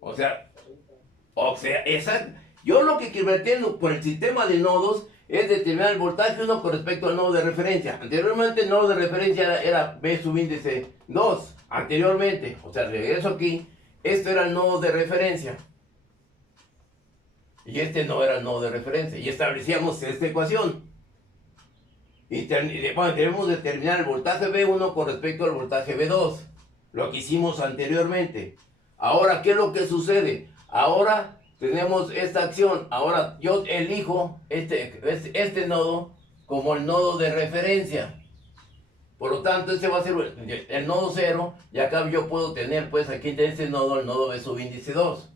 O sea, exacto. Yo lo que pretendo por el sistema de nodos es determinar el voltaje 1 con respecto al nodo de referencia. Anteriormente el nodo de referencia era B subíndice 2. Anteriormente, o sea, regreso aquí, esto era el nodo de referencia. Y este no era el nodo de referencia. Y establecíamos esta ecuación. Y bueno, debemos determinar el voltaje B1 con respecto al voltaje B2. Lo que hicimos anteriormente. Ahora, ¿qué es lo que sucede? Ahora tenemos esta acción. Ahora yo elijo este nodo como el nodo de referencia. Por lo tanto, este va a ser el nodo 0. Y acá yo puedo tener, pues, aquí en este nodo, el nodo B subíndice 2.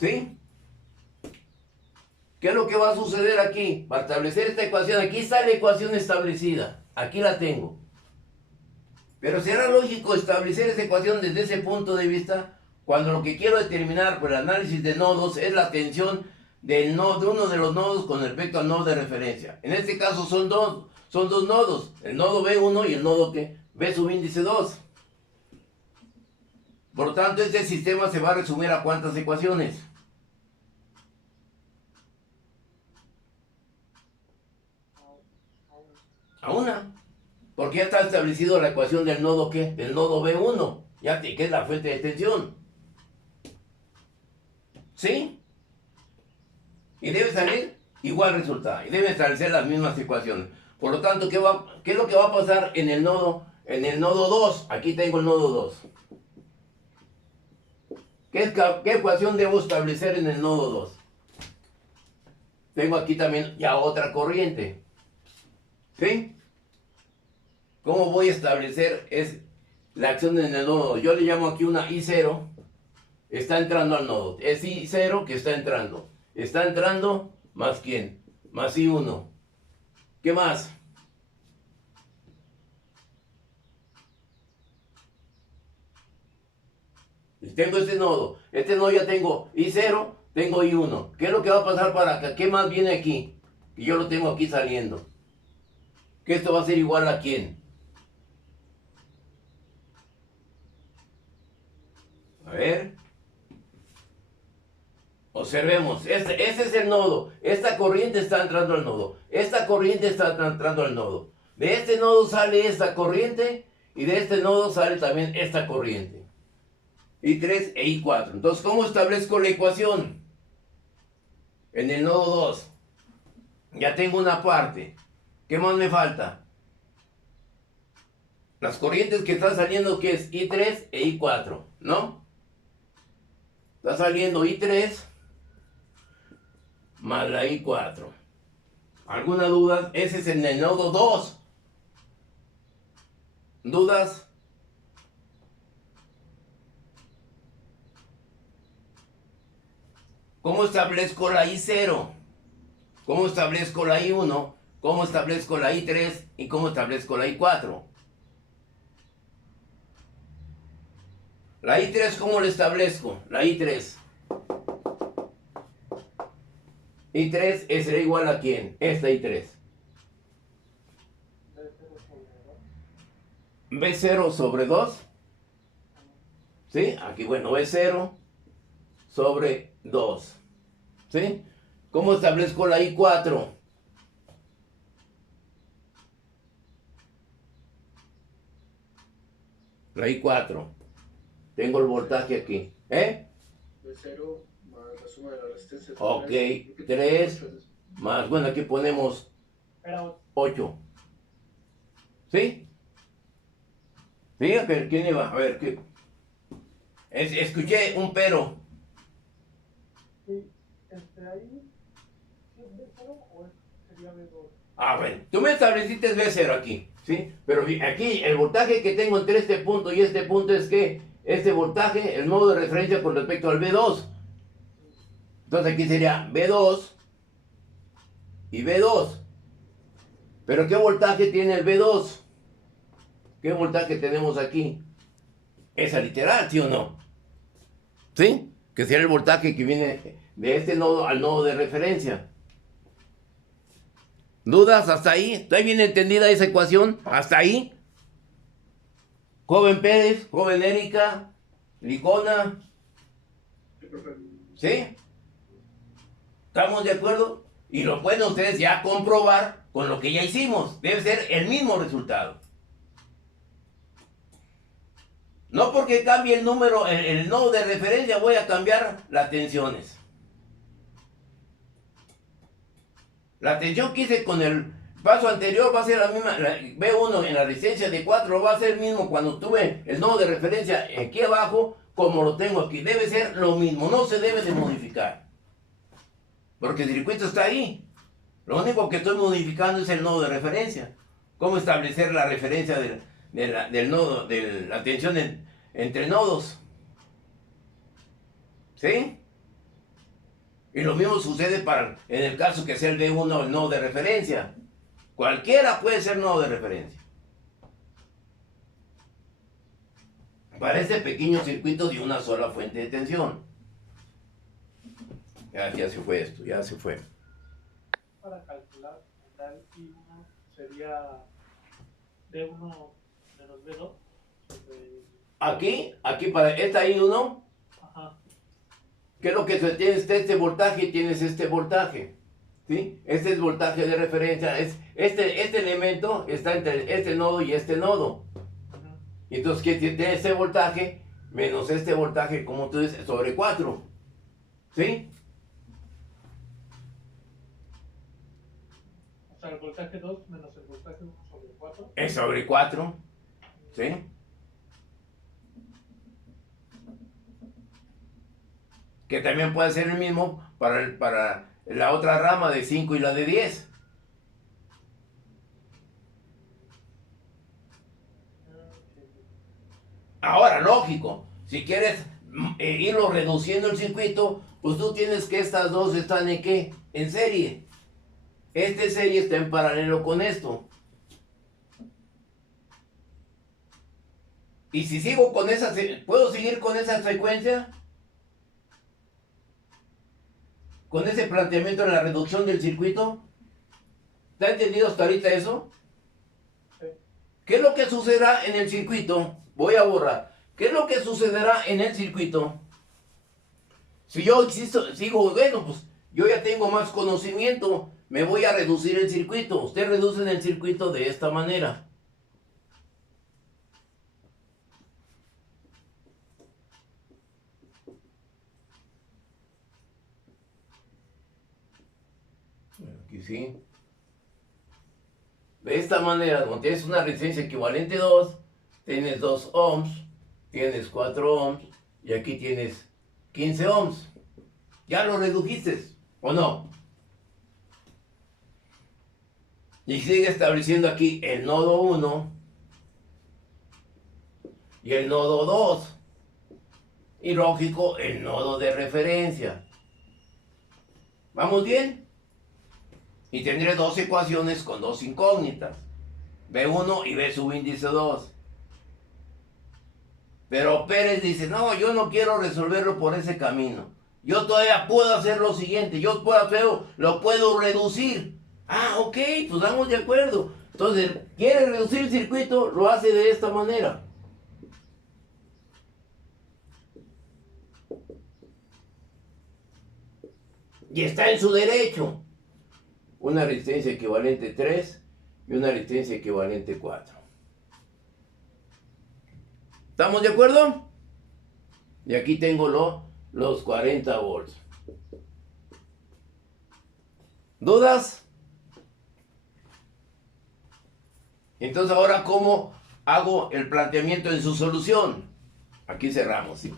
¿Sí? ¿Qué es lo que va a suceder aquí? Para establecer esta ecuación, aquí está la ecuación establecida. Aquí la tengo. Pero será lógico establecer esa ecuación desde ese punto de vista cuando lo que quiero determinar por el análisis de nodos es la tensión de uno de los nodos con respecto al nodo de referencia. En este caso son dos nodos, el nodo B1 y el nodo B subíndice 2. Por lo tanto, este sistema se va a resumir a ¿cuántas ecuaciones? A una. Porque ya está establecido la ecuación del nodo ¿qué? Del nodo B1, que es la fuente de tensión. ¿Sí? Y debe salir igual resultado. Y debe establecer las mismas ecuaciones. Por lo tanto, ¿qué es lo que va a pasar en el nodo 2? Aquí tengo el nodo 2. ¿Qué ecuación debo establecer en el nodo 2? Tengo aquí también ya otra corriente. ¿Sí? ¿Cómo voy a establecer la acción en el nodo? Yo le llamo aquí una I0. Está entrando al nodo. Es I0 que está entrando. Está entrando más ¿quién? Más I1. ¿Qué más? Y tengo este nodo. Este nodo ya tengo I0, tengo I1. ¿Qué es lo que va a pasar para acá? ¿Qué más viene aquí? Y yo lo tengo aquí saliendo. Que esto va a ser igual a ¿quién? A ver. Observemos, este es el nodo. Esta corriente está entrando al nodo. Esta corriente está entrando al nodo. De este nodo sale esta corriente y de este nodo sale también esta corriente. I3 e I4. Entonces, ¿cómo establezco la ecuación? En el nodo 2. Ya tengo una parte. ¿Qué más me falta? Las corrientes que están saliendo, que es I3 e I4, ¿no? Está saliendo I3 más la I4. ¿Alguna duda? Ese es en el nodo 2. ¿Dudas? ¿Cómo establezco la I0? ¿Cómo establezco la I1? ¿Cómo establezco la I3? ¿Y cómo establezco la I4? La I3, ¿cómo la establezco? La I3. I3 será igual a ¿quién? Esta I3. B0 sobre 2. ¿Sí? Aquí, bueno, B0 sobre 2. ¿Sí? ¿Cómo establezco la I4? La I4. Tengo el voltaje aquí. B0 más la suma de la resistencia. Ok, 3 más, bueno, aquí ponemos 8. ¿Sí? ¿Sí? ¿Quién iba? A ver, ¿qué? Escuché un pero. Sí, ahí, ¿es B0 o sería B2? Ah, bueno, tú me estableciste B0 aquí, ¿sí? Pero aquí el voltaje que tengo entre este punto y este punto es que este voltaje, el nodo de referencia con respecto al B2. Entonces aquí sería B2 y B2. Pero ¿qué voltaje tiene el B2? ¿Qué voltaje tenemos aquí? Esa literal, ¿sí o no? ¿Sí? Que sería el voltaje que viene de este nodo al nodo de referencia. ¿Dudas hasta ahí? ¿Está bien entendida esa ecuación? ¿Hasta ahí? Joven Pérez, joven Erika, Licona. Sí, profe. ¿Sí? ¿Estamos de acuerdo? Y lo pueden ustedes ya comprobar con lo que ya hicimos. Debe ser el mismo resultado. No porque cambie el número, el nodo de referencia, voy a cambiar las tensiones. La tensión que hice con el paso anterior va a ser la misma. B1 en la resistencia de 4 va a ser el mismo cuando tuve el nodo de referencia aquí abajo, como lo tengo aquí. Debe ser lo mismo, no se debe de modificar. Porque el circuito está ahí. Lo único que estoy modificando es el nodo de referencia. ¿Cómo establecer la referencia del nodo, de la tensión entre nodos? ¿Sí? Y lo mismo sucede en el caso que sea el B1 el nodo de referencia. Cualquiera puede ser nodo de referencia. Para este pequeño circuito de una sola fuente de tensión. Ya se fue esto, ya se fue. Para calcular el I1 sería D1 menos B2 sobre... Aquí para esta I1, Ajá. ¿qué es lo que tienes este voltaje y tienes este voltaje? ¿Sí? Este es voltaje de referencia. Este elemento está entre este nodo y este nodo. Y entonces, ¿qué tiene este voltaje menos este voltaje, como tú dices, sobre 4? ¿Sí? O sea, el voltaje 2 menos el voltaje 1 sobre 4. Es sobre 4. ¿Sí? Que también puede ser el mismo para la otra rama de 5 y la de 10. Ahora, lógico, si quieres irlo reduciendo el circuito, pues tú tienes que estas dos están en ¿qué? En serie. Este serie está en paralelo con esto. Y si sigo con esa, ¿puedo seguir con esa frecuencia? Con ese planteamiento en la reducción del circuito. ¿Está entendido hasta ahorita eso? Sí. ¿Qué es lo que sucederá en el circuito? Voy a borrar. ¿Qué es lo que sucederá en el circuito? Si yo sigo, bueno, pues yo ya tengo más conocimiento, me voy a reducir el circuito. Usted reduce el circuito de esta manera. Aquí sí. De esta manera, cuando tienes una resistencia equivalente 2, tienes 2 ohms, tienes 4 ohms y aquí tienes 15 ohms. Ya lo redujiste, ¿o no? Y sigue estableciendo aquí el nodo 1 y el nodo 2. Y lógico, el nodo de referencia. ¿Vamos bien? Y tendré dos ecuaciones con dos incógnitas. B1 y B subíndice 2. Pero Pérez dice, no, yo no quiero resolverlo por ese camino. Yo todavía puedo hacer lo siguiente, yo lo puedo reducir. Ah, ok, pues vamos de acuerdo. Entonces, quiere reducir el circuito, lo hace de esta manera. Y está en su derecho. Una resistencia equivalente 3 y una resistencia equivalente 4. ¿Estamos de acuerdo? Y aquí tengo los 40 volts. ¿Dudas? Entonces ahora, ¿cómo hago el planteamiento en su solución? Aquí cerramos, ¿sí?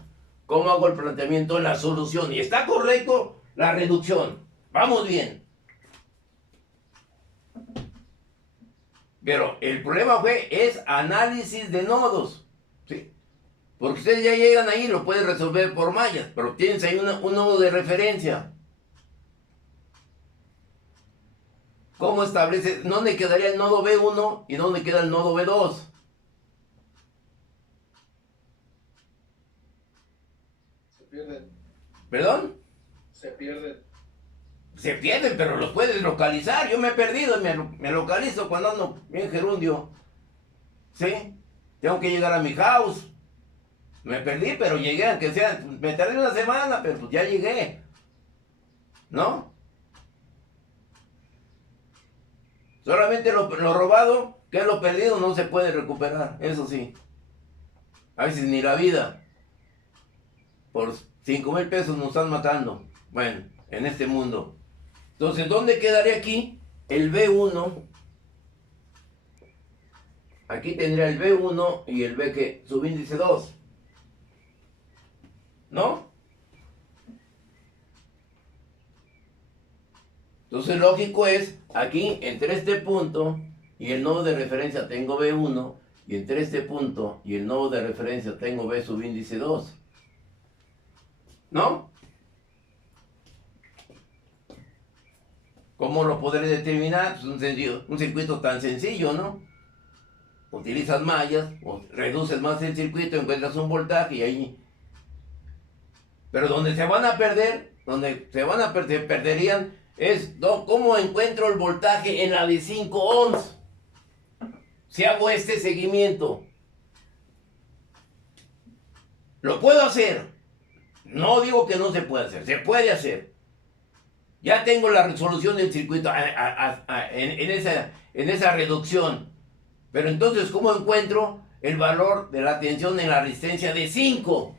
¿Cómo hago el planteamiento en la solución? Y está correcto la reducción. Vamos bien. Pero el problema es análisis de nodos. ¿Sí? Porque ustedes ya llegan ahí, lo pueden resolver por mallas, pero tienes ahí un nodo de referencia. ¿Cómo establece? ¿Dónde quedaría el nodo B1 y dónde queda el nodo B2? Se pierden. ¿Perdón? Se pierden. Se pierden, pero los puedes localizar. Yo me he perdido y me localizo cuando ando bien gerundio. ¿Sí? Tengo que llegar a mi house. Me perdí, pero llegué, aunque sea, me tardé una semana, pero pues ya llegué. ¿No? Solamente lo robado, que es lo perdido, no se puede recuperar, eso sí. A veces ni la vida. Por 5,000 pesos nos están matando. Bueno, en este mundo. Entonces, ¿dónde quedaría aquí? El B1. Aquí tendría el B1 y el B que subíndice 2. ¿No? Entonces lógico es, aquí entre este punto y el nodo de referencia tengo B1, y entre este punto y el nodo de referencia tengo B subíndice 2. ¿No? ¿Cómo lo podré determinar? Pues un circuito tan sencillo, ¿no? Utilizas mallas, o reduces más el circuito, encuentras un voltaje y ahí... Pero donde se van a perder, se perderían, es cómo encuentro el voltaje en la de 5 ohms. Si hago este seguimiento, ¿lo puedo hacer? No digo que no se puede hacer, se puede hacer. Ya tengo la resolución del circuito en esa reducción. Pero entonces, ¿cómo encuentro el valor de la tensión en la resistencia de 5?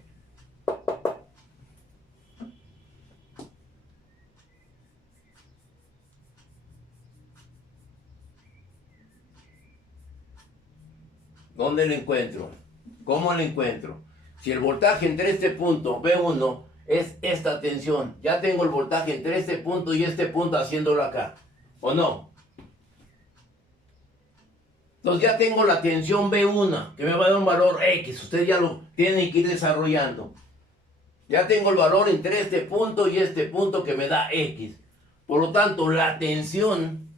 ¿Dónde lo encuentro? ¿Cómo lo encuentro? Si el voltaje entre este punto, B1, es esta tensión, ya tengo el voltaje entre este punto y este punto haciéndolo acá, ¿o no? Entonces ya tengo la tensión B1, que me va a dar un valor X, ustedes ya lo tienen que ir desarrollando. Ya tengo el valor entre este punto y este punto que me da X. Por lo tanto, la tensión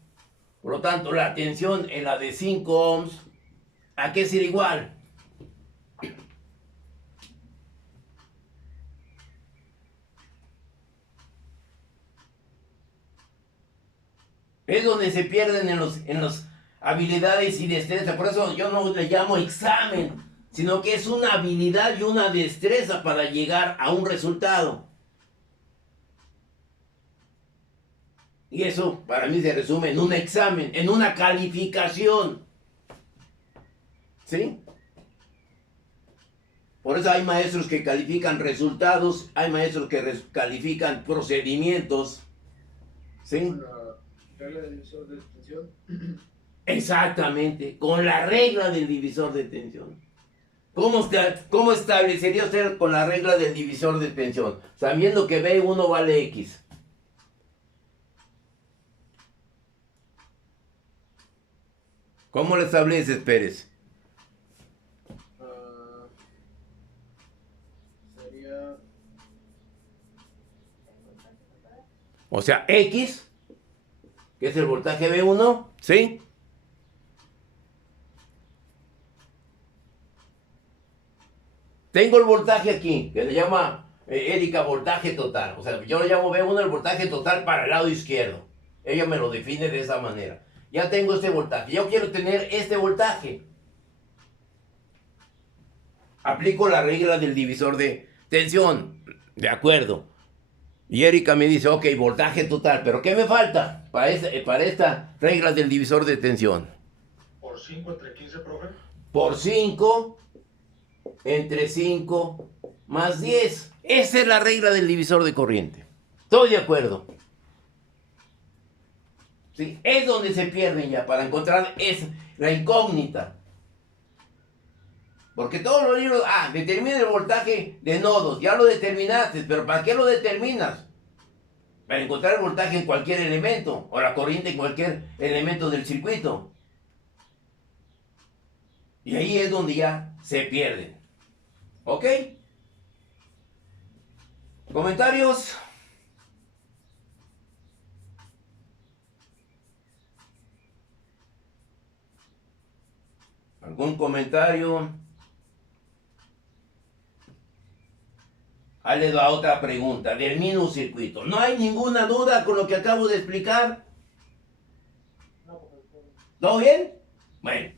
en la de 5 ohms, ¿a qué será igual? Es donde se pierden en las habilidades y destreza. Por eso yo no le llamo examen, sino que es una habilidad y una destreza para llegar a un resultado. Y eso para mí se resume en un examen, en una calificación. ¿Sí? Por eso hay maestros que califican resultados, hay maestros que califican procedimientos. ¿Sí? La regla del divisor de tensión. Exactamente, con la regla del divisor de tensión. ¿Cómo establecería usted con la regla del divisor de tensión? Sabiendo que B1 vale X. ¿Cómo lo estableces, Pérez? Sería... O sea, X, que es el voltaje B1, ¿sí? Tengo el voltaje aquí, que le llama Erika voltaje total. O sea, yo le llamo B1 el voltaje total para el lado izquierdo. Ella me lo define de esa manera. Ya tengo este voltaje. Yo quiero tener este voltaje. Aplico la regla del divisor de tensión. De acuerdo. Y Erika me dice, ok, voltaje total. ¿Pero qué me falta para esta regla del divisor de tensión? ¿Por 5 entre 15, profe? Por 5 entre 5 más 10. Esa es la regla del divisor de corriente. Estoy de acuerdo. ¿Sí? Es donde se pierden ya para encontrar la incógnita. Porque todos los libros, determina el voltaje de nodos, ya lo determinaste, pero ¿para qué lo determinas? Para encontrar el voltaje en cualquier elemento, o la corriente en cualquier elemento del circuito. Y ahí es donde ya se pierden. ¿Ok? ¿Comentarios? ¿Algún comentario? Ahí les va otra pregunta del mismo circuito. ¿No hay ninguna duda con lo que acabo de explicar? ¿Todo bien? Bueno,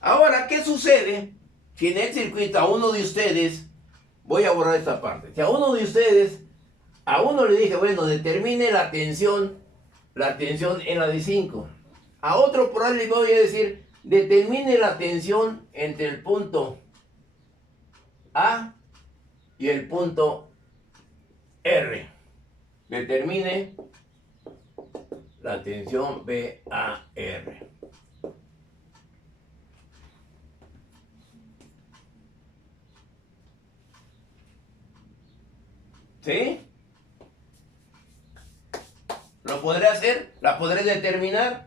ahora, ¿qué sucede si en el circuito a uno de ustedes voy a borrar esta parte. Si a uno de ustedes, a uno le dije, bueno, determine la tensión en la de 5. A otro por ahí le voy a decir, determine la tensión entre el punto A y el punto R. Determine la tensión BAR. ¿Sí? ¿Lo podré hacer? ¿La podré determinar?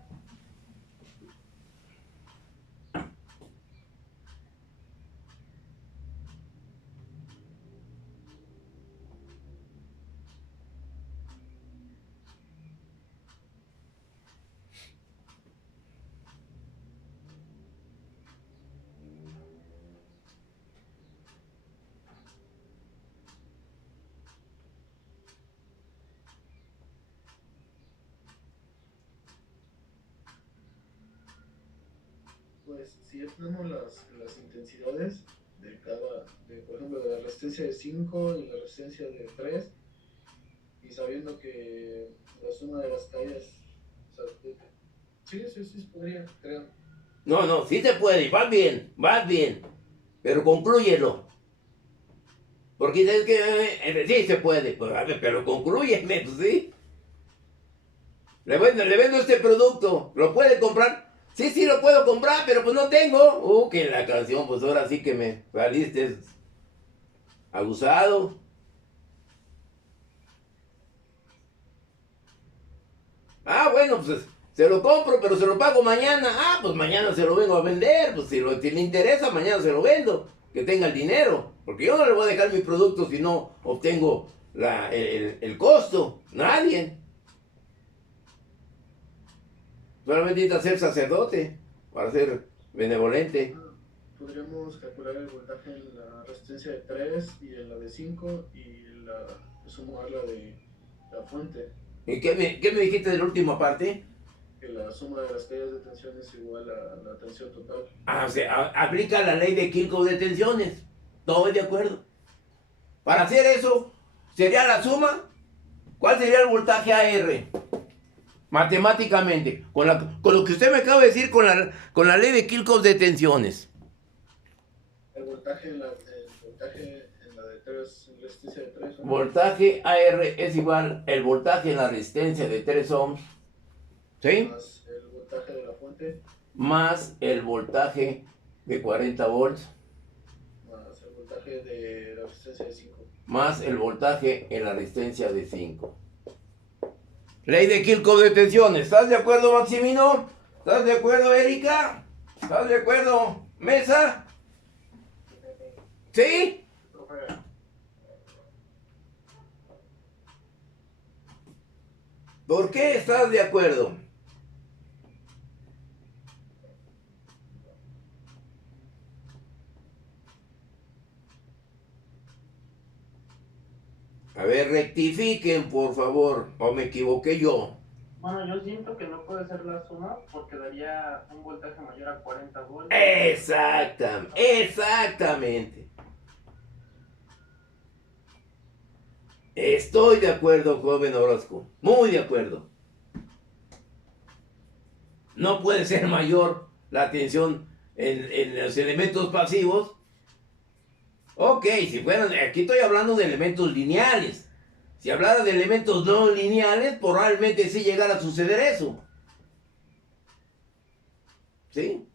Pues si ya tenemos las intensidades de cada, por ejemplo, de la resistencia de 5 y la resistencia de 3, y sabiendo que la suma de las caídas, o sea, sí, se podría, creo. No, sí se puede, vas bien, pero conclúyelo. Porque dices que sí se puede, pues, a ver, pero conclúyeme, pues sí. Le vendo este producto, ¿lo puede comprar? Sí, lo puedo comprar, pero pues no tengo. Que la canción, pues ahora sí que me saliste abusado. Bueno, pues se lo compro, pero se lo pago mañana. Pues mañana se lo vengo a vender. Pues si le interesa, mañana se lo vendo. Que tenga el dinero. Porque yo no le voy a dejar mi producto si no obtengo el costo. Nadie. Solamente necesita ser sacerdote para ser benevolente. Podríamos calcular el voltaje en la resistencia de 3 y en la de 5 y sumar la de la fuente. ¿Y qué me dijiste de la última parte? Que la suma de las caídas de tensión es igual a la tensión total. O sea, aplica la ley de Kirchhoff de tensiones. Estoy de acuerdo. Para hacer eso, sería la suma. ¿Cuál sería el voltaje AR? Matemáticamente, con lo que usted me acaba de decir, con la ley de Kirchhoff de tensiones. El voltaje en la de 3, en resistencia de 3 ohms. Voltaje AR es igual el voltaje en la resistencia de 3 ohms. ¿Sí? Más el voltaje de la fuente. Más el voltaje de 40 volts. Más el voltaje de la resistencia de 5. Más el voltaje en la resistencia de 5. Ley de Kirchhoff de tensiones. ¿Estás de acuerdo, Maximino? ¿Estás de acuerdo, Erika? ¿Estás de acuerdo, Mesa? ¿Sí? ¿Por qué estás de acuerdo? A ver, rectifiquen, por favor, o me equivoqué yo. Bueno, yo siento que no puede ser la suma porque daría un voltaje mayor a 40 volts. Exactamente. Estoy de acuerdo, joven Orozco. Muy de acuerdo. No puede ser mayor la tensión en los elementos pasivos. Ok, si fueran, aquí estoy hablando de elementos lineales. Si hablara de elementos no lineales, probablemente sí llegara a suceder eso. ¿Sí?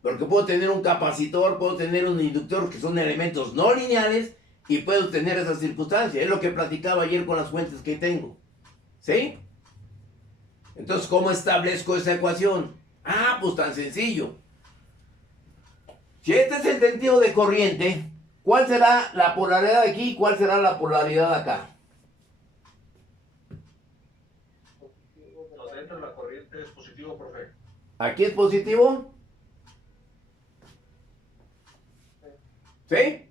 Porque puedo tener un capacitor, puedo tener un inductor, que son elementos no lineales, y puedo tener esa circunstancia. Es lo que platicaba ayer con las fuentes que tengo. ¿Sí? Entonces, ¿cómo establezco esa ecuación? Pues tan sencillo. Si este es el sentido de corriente, ¿cuál será la polaridad de aquí y cuál será la polaridad de acá? Dentro de la corriente es positivo, profe. ¿Aquí es positivo? ¿Sí?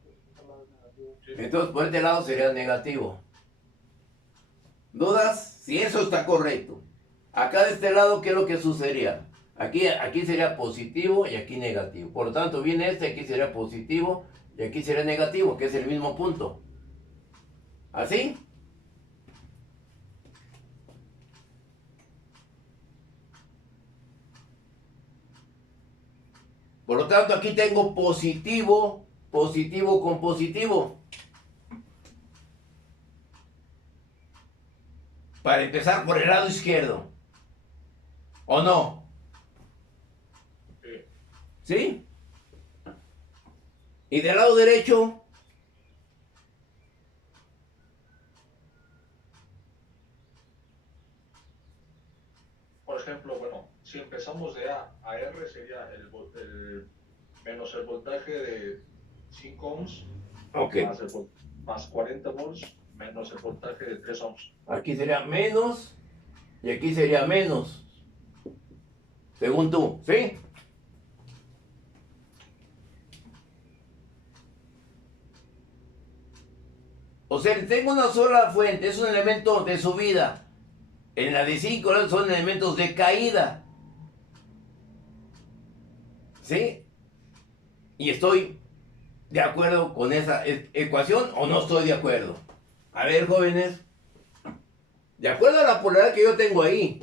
Entonces por este lado sería negativo. ¿Dudas? Si eso está correcto. Acá de este lado, ¿qué es lo que sucedería? Aquí sería positivo y aquí negativo. Por lo tanto, viene aquí sería positivo Y aquí sería negativo, que es el mismo punto. ¿Así? Por lo tanto, aquí tengo positivo, positivo con positivo. Para empezar por el lado izquierdo. ¿O no? Sí. ¿Sí? Y del lado derecho, Por ejemplo, bueno, si empezamos de A a R sería menos el voltaje de 5 ohms ok, más 40 volts menos el voltaje de 3 ohms. aquí sería menos y aquí sería menos, según tú, ¿sí? O sea, tengo una sola fuente, es un elemento de subida. En la de 5 son elementos de caída. ¿Sí? Y estoy de acuerdo con esa ecuación o no estoy de acuerdo. A ver, jóvenes. De acuerdo a la polaridad que yo tengo ahí.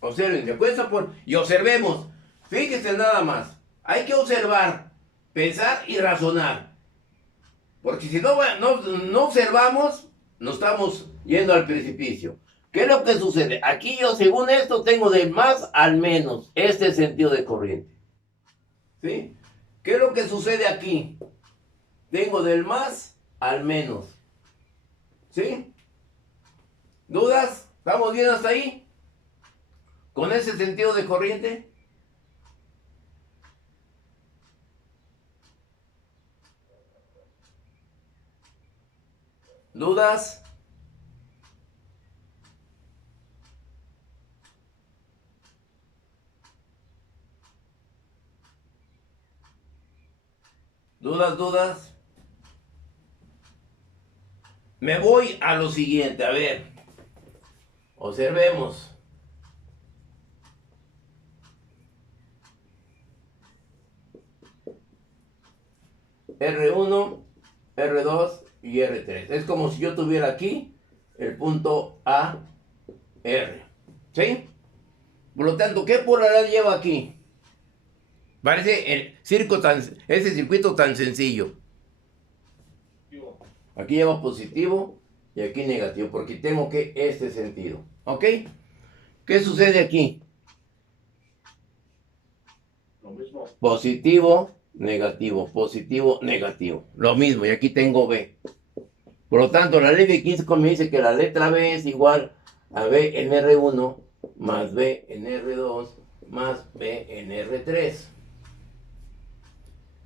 Observen, de acuerdo y observemos. Fíjense nada más. Hay que observar, pensar y razonar. Porque si no observamos, nos estamos yendo al precipicio. ¿Qué es lo que sucede? Aquí yo, según esto, tengo del más al menos. Este es el sentido de corriente. ¿Sí? ¿Qué es lo que sucede aquí? Tengo del más al menos. ¿Sí? ¿Dudas? ¿Estamos bien hasta ahí? ¿Con ese sentido de corriente? ¿Dudas? ¿Dudas, dudas? Me voy a lo siguiente, a ver. Observemos. R1, R2 y R3. Es como si yo tuviera aquí el punto A, R. ¿Sí? Por lo tanto, ¿qué polaridad llevo aquí? Parece ese circuito tan sencillo. Aquí lleva positivo y aquí negativo, porque tengo que este sentido. ¿Ok? ¿Qué sucede aquí? Lo mismo. Positivo, negativo, positivo, negativo. Lo mismo, y aquí tengo B. Por lo tanto, la ley de Kirchhoff me dice que la letra B es igual a B en R1 más B en R2 más B en R3.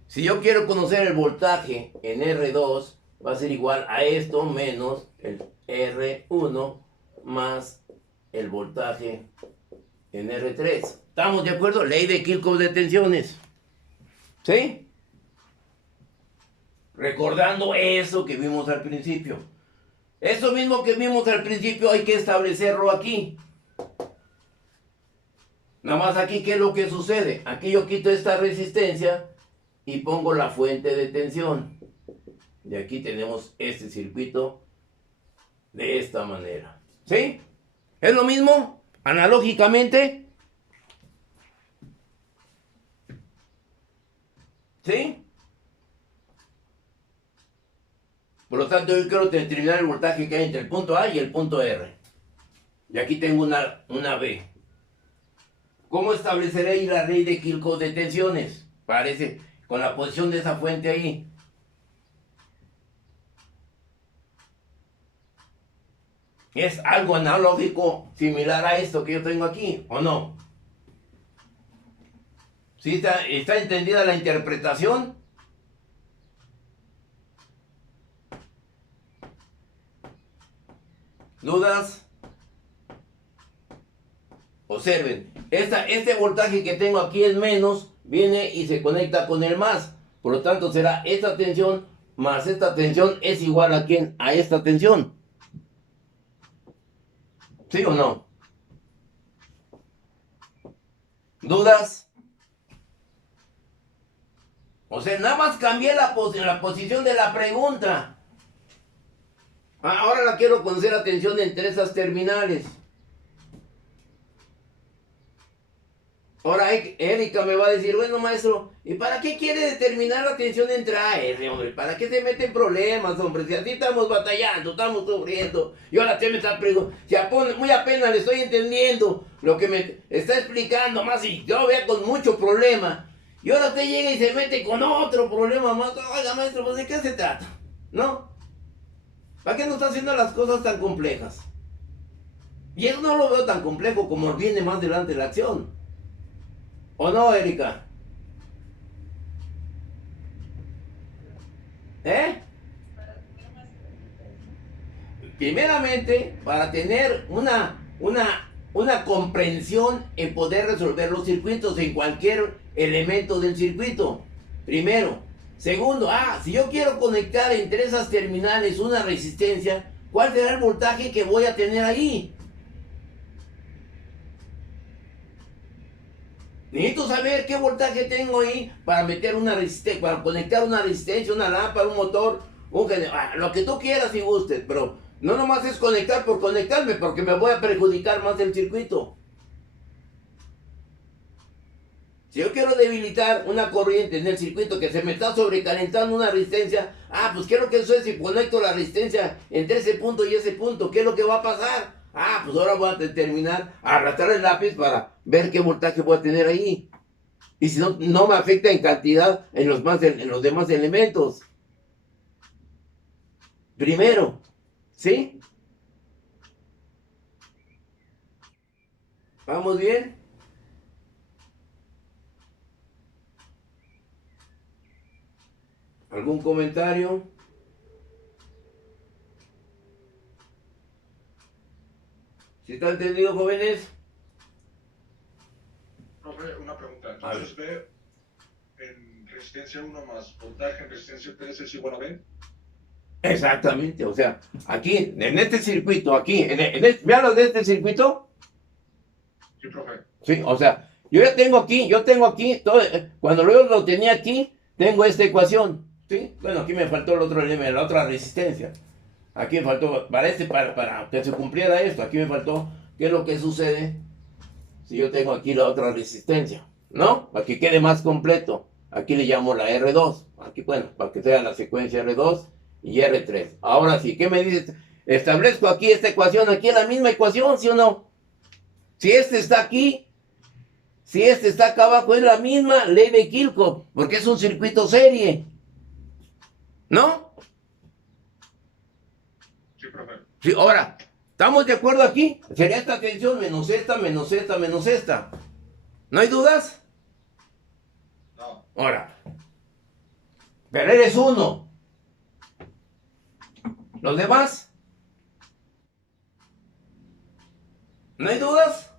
Si yo quiero conocer el voltaje en R2, va a ser igual a esto menos el R1 más el voltaje en R3. ¿Estamos de acuerdo? Ley de Kirchhoff de tensiones. ¿Sí? Recordando eso que vimos al principio. Eso mismo que vimos al principio hay que establecerlo aquí. Nada más aquí, ¿qué es lo que sucede? Aquí yo quito esta resistencia y pongo la fuente de tensión. Y aquí tenemos este circuito de esta manera. ¿Sí? ¿Es lo mismo? Analógicamente. ¿Sí? Por lo tanto, yo quiero determinar el voltaje que hay entre el punto A y el punto R. Y aquí tengo una B. ¿Cómo estableceré ahí la ley de Kirchhoff de tensiones? Parece, con la posición de esa fuente ahí. ¿Es algo analógico similar a esto que yo tengo aquí o no? ¿Sí está entendida la interpretación? ¿Dudas? Observen, este voltaje que tengo aquí es menos, viene y se conecta con el más. Por lo tanto, será esta tensión más esta tensión es igual a ¿quién? A esta tensión. ¿Sí o no? ¿Dudas? O sea, nada más cambié la posición de la pregunta. Ahora la quiero conocer la tensión entre esas terminales. Ahora Erika me va a decir, bueno maestro, ¿y para qué quiere determinar la tensión entre A y R, hombre? ¿Para qué se mete en problemas, hombre? Si así estamos batallando, estamos sufriendo. Y ahora usted me está preguntando, muy apenas le estoy entendiendo lo que me está explicando más y yo vea con mucho problema. Y ahora usted llega y se mete con otro problema más. Oiga maestro, pues ¿de qué se trata? ¿No? ¿Para qué no está haciendo las cosas tan complejas? Y eso no lo veo tan complejo como viene más delante de la acción. ¿O no, Erika? Primeramente, para tener una comprensión en poder resolver los circuitos en cualquier elemento del circuito. Primero. Segundo, si yo quiero conectar entre esas terminales una resistencia, ¿cuál será el voltaje que voy a tener ahí? Necesito saber qué voltaje tengo ahí para meter una resistencia, para conectar una resistencia, una lámpara, un motor, lo que tú quieras y gustes, pero no nomás es conectar por conectarme, porque me voy a perjudicar más del circuito. Si yo quiero debilitar una corriente en el circuito que se me está sobrecalentando una resistencia, pues ¿qué es lo que sucede si conecto la resistencia entre ese punto y ese punto? ¿Qué es lo que va a pasar? Pues ahora voy a determinar, arrastrar el lápiz para ver qué voltaje voy a tener ahí. Y si no me afecta en cantidad en los demás elementos. Primero, ¿sí? ¿Vamos bien? ¿Algún comentario? ¿Sí está entendido, jóvenes? Profe, una pregunta. Entonces B en resistencia 1 más voltaje en resistencia 3 es igual a B. Exactamente, o sea, aquí, en este circuito, aquí, ¿me hablas de este circuito? Sí, profe. Sí, o sea, yo tengo aquí, todo, cuando luego lo tenía aquí, tengo esta ecuación, ¿sí? Bueno, aquí me faltó el otro elemento, la otra resistencia. Aquí me faltó, para que se cumpliera esto, aquí me faltó, ¿qué es lo que sucede si yo tengo aquí la otra resistencia? ¿No? Para que quede más completo. Aquí le llamo la R2. Aquí, bueno, para que sea la secuencia R2 y R3. Ahora sí, ¿qué me dices? Establezco aquí esta ecuación, aquí es la misma ecuación, ¿sí o no? Si este está aquí, si este está acá abajo, es la misma ley de Kirchhoff, porque es un circuito serie. ¿No? Sí, profe. Sí, ahora, ¿estamos de acuerdo aquí? Sería esta tensión menos esta, menos esta, menos esta. ¿No hay dudas? No. Ahora, pero eres uno. ¿Los demás? ¿No hay dudas?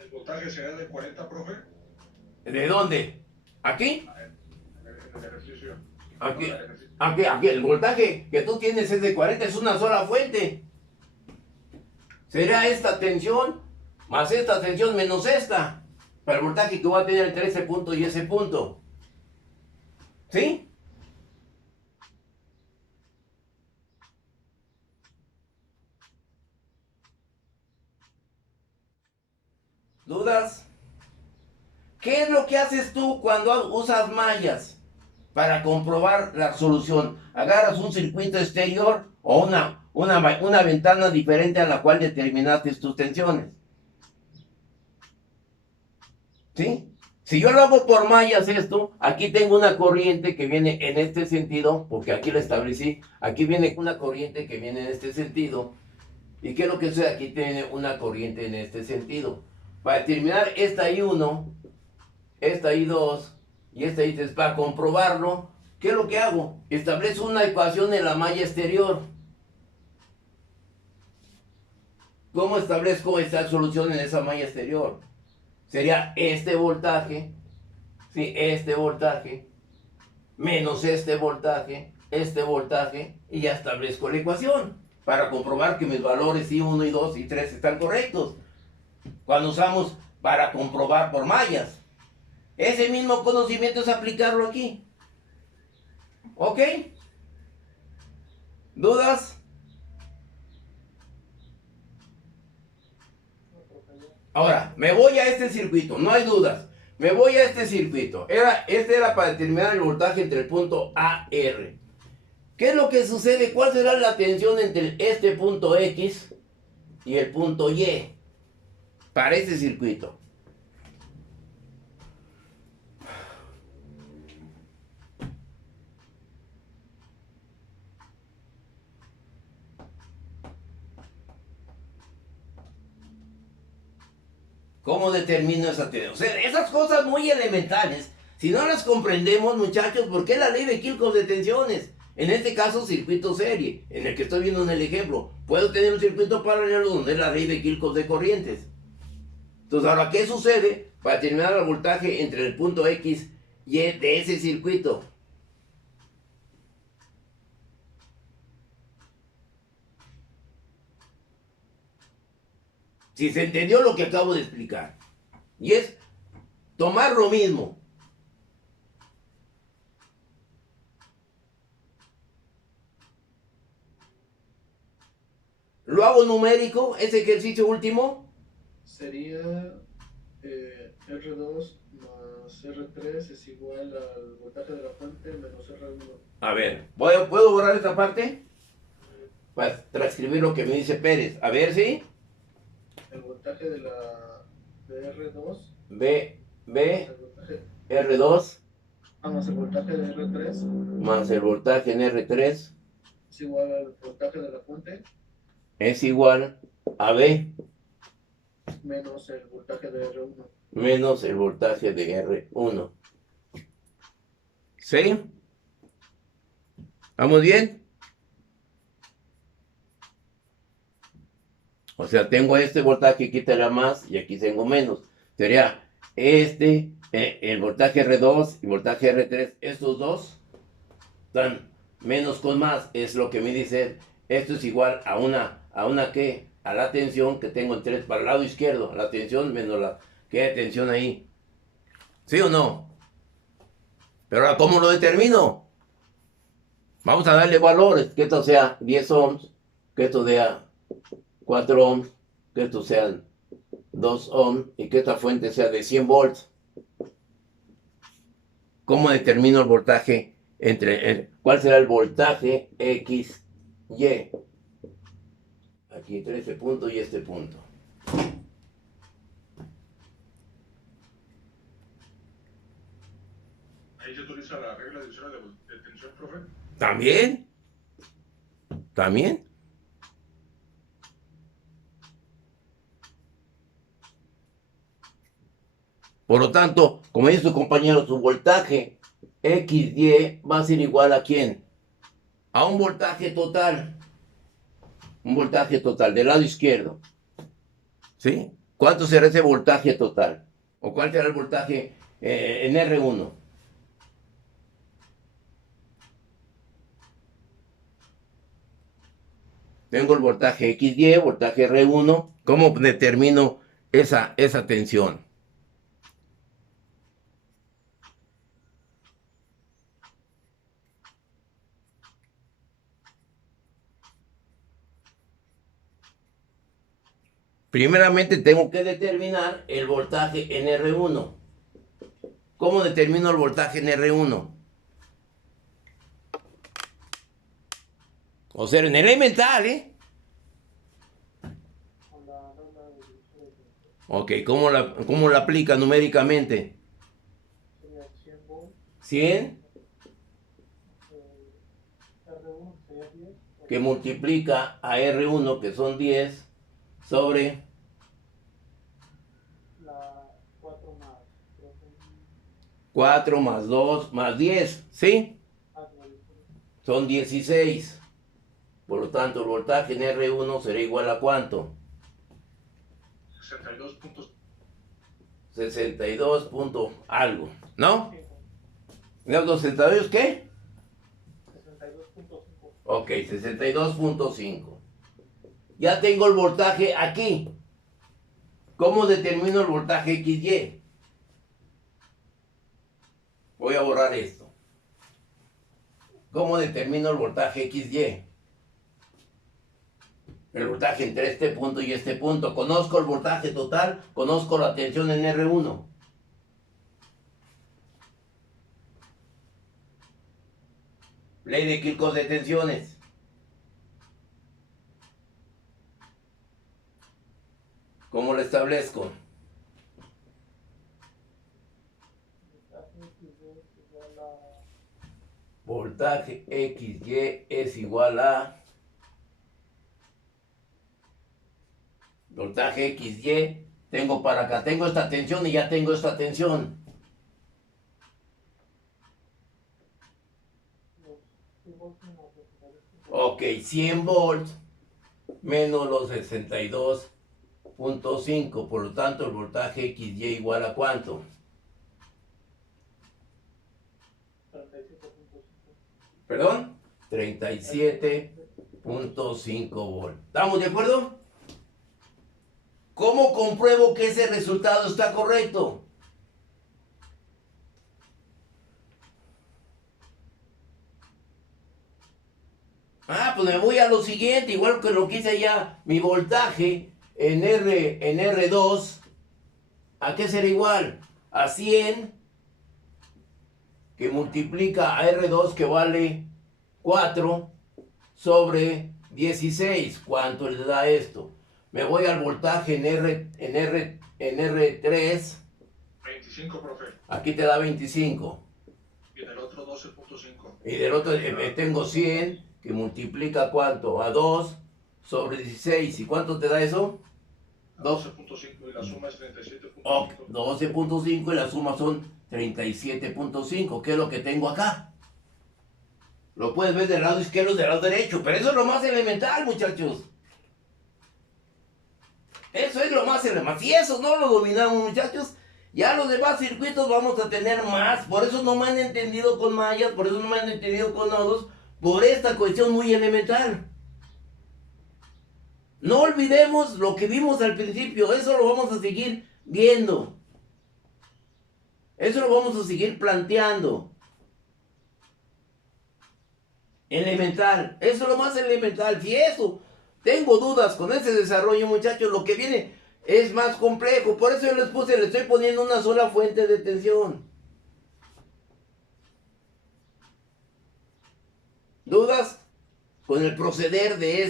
¿El voltaje será de 40, profe? ¿De dónde? ¿Aquí? En el ejercicio. Aquí. No, en el ejercicio. Aquí, el voltaje que tú tienes es de 40, es una sola fuente. Será esta tensión más esta tensión menos esta. Para el voltaje que voy a tener entre ese punto y ese punto. ¿Sí? ¿Dudas? ¿Qué es lo que haces tú cuando usas mallas para comprobar la solución? Agarras un circuito exterior o una ventana diferente a la cual determinaste tus tensiones. ¿Sí? Si yo lo hago por mallas esto, aquí tengo una corriente que viene en este sentido, porque aquí lo establecí, aquí viene una corriente que viene en este sentido. ¿Y qué es lo que sucede? Aquí tiene una corriente en este sentido. Para determinar esta I1, esta I2 y esta I3, para comprobarlo, ¿qué es lo que hago? Establezco una ecuación en la malla exterior. ¿Cómo establezco esta solución en esa malla exterior? Sería este voltaje, ¿sí? Este voltaje, menos este voltaje, y ya establezco la ecuación para comprobar que mis valores I1, I2 y I3 están correctos. Cuando usamos para comprobar por mallas. Ese mismo conocimiento es aplicarlo aquí. ¿Ok? ¿Dudas? Ahora, me voy a este circuito, no hay dudas. Me voy a este circuito. Este era para determinar el voltaje entre el punto A y R. ¿Qué es lo que sucede? ¿Cuál será la tensión entre este punto X y el punto Y para este circuito? ¿Cómo determino esa tensión? O sea, esas cosas muy elementales, si no las comprendemos, muchachos, ¿por qué la ley de Kirchhoff de tensiones? En este caso, circuito serie, en el que estoy viendo en el ejemplo. Puedo tener un circuito paralelo donde es la ley de Kirchhoff de corrientes. Entonces, ahora, ¿qué sucede para determinar el voltaje entre el punto X y Y de ese circuito? Si se entendió lo que acabo de explicar. Y es tomar lo mismo. Lo hago numérico, ese ejercicio último. Sería R2 más R3 es igual al voltaje de la fuente menos R1. A ver, ¿puedo borrar esta parte? Para transcribir lo que me dice Pérez. A ver, ¿sí? El voltaje de R2 B, el voltaje, R2 más el voltaje de R3 más el voltaje en R3 es igual al voltaje de la fuente es igual a B menos el voltaje de R1. menos el voltaje de R1. ¿Sí? ¿Vamos bien? O sea, tengo este voltaje, aquí tendrá más y aquí tengo menos. Sería el voltaje R2 y voltaje R3, estos dos están menos con más, es lo que me dice. Esto es igual a a la tensión que tengo para el lado izquierdo, la tensión menos la que hay tensión ahí. ¿Sí o no? Pero ahora, ¿cómo lo determino? Vamos a darle valores, que esto sea 10 ohms, que esto sea 4 ohms, que esto sean 2 ohms y que esta fuente sea de 100 volts. ¿Cómo determino el voltaje cuál será el voltaje X, Y? Aquí entre este punto y este punto. Ahí se utiliza la regla adicional de tensión, profe. ¿También? ¿También? Por lo tanto, como dice su compañero, su voltaje XY va a ser igual a ¿quién? A un voltaje total. Un voltaje total del lado izquierdo. ¿Sí? ¿Cuánto será ese voltaje total? ¿O cuál será el voltaje en R1? Tengo el voltaje XY, voltaje R1. ¿Cómo determino esa tensión? Primeramente tengo que determinar el voltaje en R1. ¿Cómo determino el voltaje en R1? O sea, en elemental, ¿eh? Ok, ¿cómo la aplica numéricamente? 100 que multiplica a R1, que son 10, sobre 4 más 2 más 10, ¿sí? Son 16. Por lo tanto, el voltaje en R1 será igual a ¿cuánto? 62 puntos. 62 punto algo, ¿no? ¿Los 62 qué? 62.5. Ok, 62.5. Ya tengo el voltaje aquí. ¿Cómo determino el voltaje XY? Voy a borrar esto. ¿Cómo determino el voltaje XY? El voltaje entre este punto y este punto. Conozco el voltaje total, conozco la tensión en R1. Ley de Kirchhoff de tensiones. ¿Cómo lo establezco? Voltaje XY es igual a voltaje XY. Tengo para acá, tengo esta tensión y ya tengo esta tensión. Ok, 100 volts menos los 62.5. Por lo tanto, el voltaje XY igual a ¿cuánto? 37.5. ¿Perdón? 37.5 volts. ¿Estamos de acuerdo? ¿Cómo compruebo que ese resultado está correcto? Pues me voy a lo siguiente, igual que lo que hice ya, mi voltaje en R2, ¿a qué será igual? A 100, que multiplica a R2, que vale 4, sobre 16. ¿Cuánto le da esto? Me voy al voltaje en R3. 25, profe. Aquí te da 25. Y en el otro 12.5. Y del otro tengo 100, que multiplica ¿cuánto? A 2 sobre 16. ¿Y cuánto te da eso? 12.5 y la suma es 37.5. 12.5 y la suma son 37.5. ¿Qué es lo que tengo acá? Lo puedes ver del lado izquierdo y del lado derecho. Pero eso es lo más elemental, muchachos. Eso es lo más elemental. Si eso no lo dominamos, muchachos, ya los demás circuitos vamos a tener más. Por eso no me han entendido con mallas, por eso no me han entendido con nodos, por esta cuestión muy elemental. No olvidemos lo que vimos al principio, eso lo vamos a seguir viendo. Eso lo vamos a seguir planteando. Elemental, eso es lo más elemental. Si eso, tengo dudas con ese desarrollo, muchachos, lo que viene es más complejo. Por eso yo les estoy poniendo una sola fuente de tensión. ¿Dudas? Con el proceder de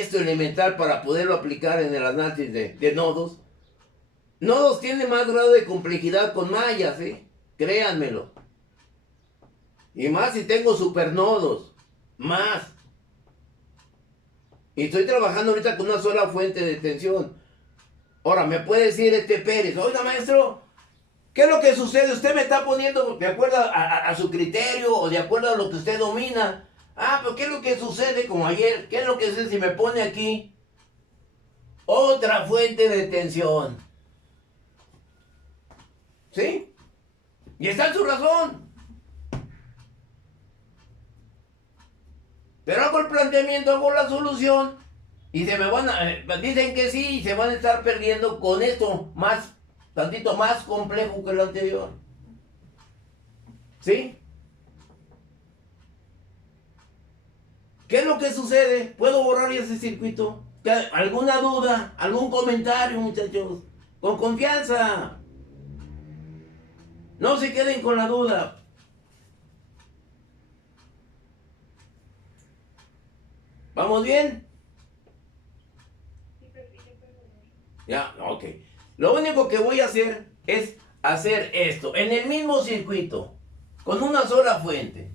esto elemental para poderlo aplicar en el análisis de nodos. Nodos tiene más grado de complejidad con mallas, créanmelo. Y más si tengo supernodos, más. Y estoy trabajando ahorita con una sola fuente de tensión. Ahora, me puede decir Pérez, oiga maestro, ¿qué es lo que sucede? Usted me está poniendo de acuerdo a su criterio o de acuerdo a lo que usted domina. Pero ¿qué es lo que sucede? Como ayer, ¿qué es lo que sucede si me pone aquí otra fuente de tensión? ¿Sí? Y está en su razón. Pero hago el planteamiento, hago la solución y se me dicen que sí y se van a estar perdiendo con esto tantito más complejo que lo anterior. ¿Sí? ¿Qué es lo que sucede? ¿Puedo borrar ese circuito? ¿Alguna duda? ¿Algún comentario, muchachos? Con confianza. No se queden con la duda. ¿Vamos bien? Ya, ok. Lo único que voy a hacer es hacer esto, en el mismo circuito, con una sola fuente.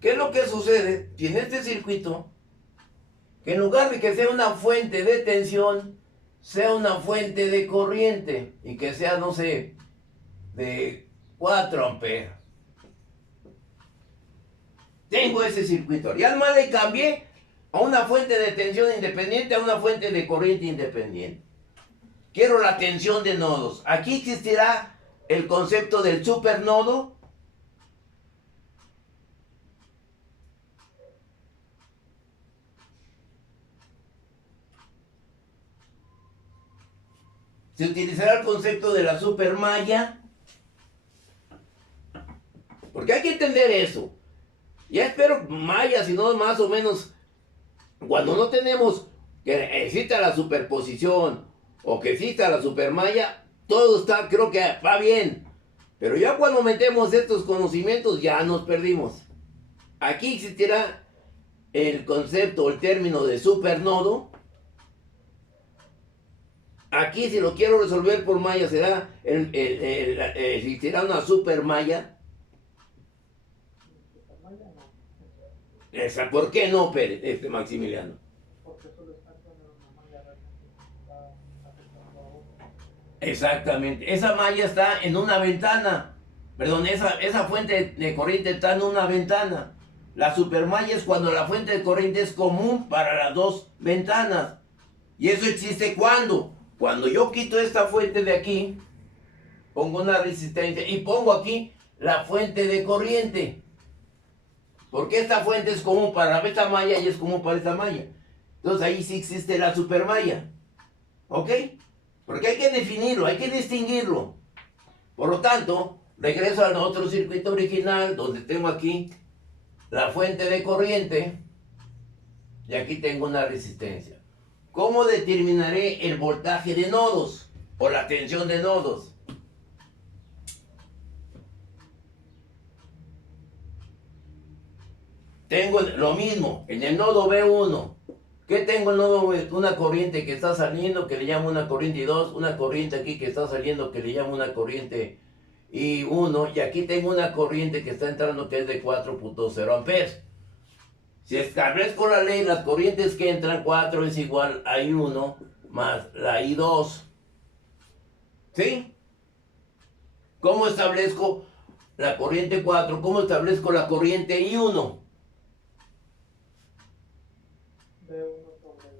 ¿Qué es lo que sucede? Si en este circuito, que en lugar de que sea una fuente de tensión, sea una fuente de corriente, y que sea, no sé, de 4 amperes. Tengo ese circuito. Y además le cambié a una fuente de tensión independiente a una fuente de corriente independiente. Quiero la tensión de nodos. Aquí existirá el concepto del supernodo. Se utilizará el concepto de la supermalla. Porque Porque hay que entender eso. Ya espero maya, si no más o menos, cuando no tenemos que exista la superposición o que exista la supermaya, todo está, creo que va bien. Pero ya cuando metemos estos conocimientos ya nos perdimos. Aquí existirá el concepto, el término de supernodo. Aquí si lo quiero resolver por maya será, existirá una supermaya. Esa, ¿por qué no, Pérez, Maximiliano? Porque solo está con una malla realmente que está afectando a otro. Exactamente, esa malla está en una ventana, perdón, esa fuente de corriente está en una ventana. La supermalla es cuando la fuente de corriente es común para las dos ventanas. Y eso existe cuando yo quito esta fuente de aquí, pongo una resistencia y pongo aquí la fuente de corriente. Porque esta fuente es común para esta malla y es común para esta malla. Entonces ahí sí existe la supermalla. ¿Ok? Porque hay que definirlo, hay que distinguirlo. Por lo tanto, regreso al otro circuito original donde tengo aquí la fuente de corriente y aquí tengo una resistencia. ¿Cómo determinaré el voltaje de nodos o la tensión de nodos? Tengo lo mismo en el nodo B1. ¿Qué tengo en el nodo B? Una corriente que está saliendo que le llamo una corriente I2, una corriente aquí que está saliendo que le llamo una corriente I1 y aquí tengo una corriente que está entrando que es de 4.0 amperes. Si establezco la ley, las corrientes que entran 4 es igual a I1 más la I2. ¿Sí? ¿Cómo establezco la corriente 4? ¿Cómo establezco la corriente I1? B1 sobre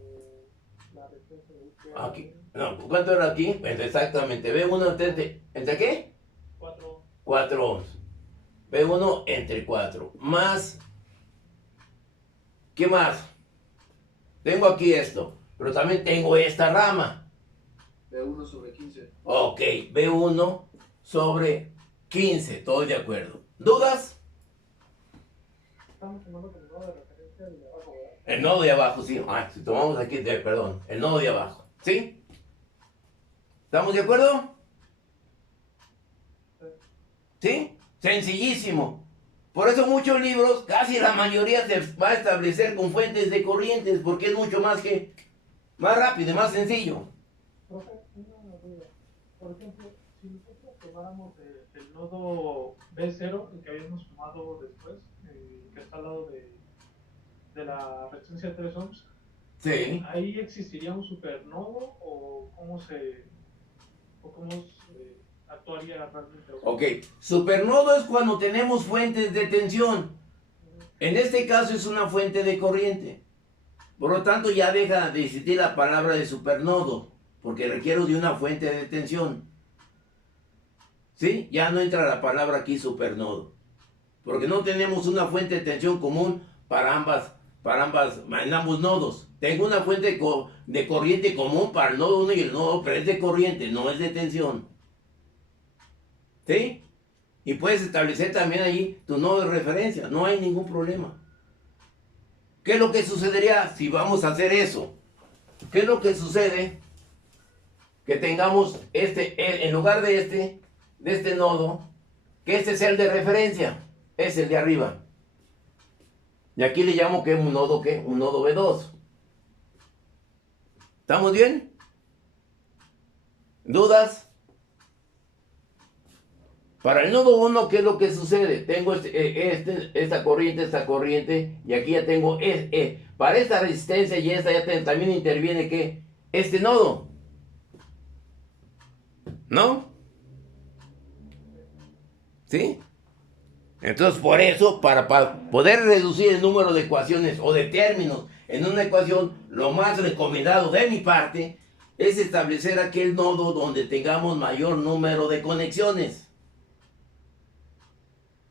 la resistencia de izquierda. Aquí. No, ¿cuánto era aquí? Pues exactamente. B1 ¿entre qué? 4. 4 ohms. B1 entre 4. Más. ¿Qué más? Tengo aquí esto. Pero también tengo esta rama. B1 sobre 15. Ok. B1 sobre 15. Estoy de acuerdo. ¿Dudas? Estamos tomando como nodo de referencia el de abajo, ¿verdad? El nodo de abajo, sí. Ah, si tomamos aquí, perdón. El nodo de abajo. ¿Sí? ¿Estamos de acuerdo? ¿Sí? Sencillísimo. Por eso muchos libros, casi la mayoría se va a establecer con fuentes de corrientes, porque es mucho más rápido y más sencillo. Profe, una duda. Por ejemplo, si nosotros tomáramos el nodo B0, el que habíamos tomado después, que está al lado de la resistencia de 3 ohms, Sí. ¿ahí existiría un supernodo o cómo actuaría realmente? Ok. Supernodo es cuando tenemos fuentes de tensión. En este caso es una fuente de corriente. Por lo tanto ya deja de existir la palabra de supernodo, porque requiero de una fuente de tensión. ¿Sí? Ya no entra la palabra aquí supernodo. Porque no tenemos una fuente de tensión común en ambos nodos. Tengo una fuente de corriente común para el nodo 1 y el nodo, pero es de corriente, no es de tensión. ¿Sí? Y puedes establecer también ahí tu nodo de referencia, no hay ningún problema. ¿Qué es lo que sucedería si vamos a hacer eso? ¿Qué es lo que sucede? Que tengamos en lugar de este nodo, que este sea el de referencia, es el de arriba. Y aquí le llamo que un nodo B2. ¿Estamos bien? ¿Dudas? Para el nodo 1, ¿qué es lo que sucede? Tengo esta corriente, y aquí ya tengo, para esta resistencia y esta ya también interviene, ¿qué? Este nodo. ¿No? ¿Sí? Entonces, por eso, para poder reducir el número de ecuaciones o de términos en una ecuación, lo más recomendado de mi parte es establecer aquel nodo donde tengamos mayor número de conexiones.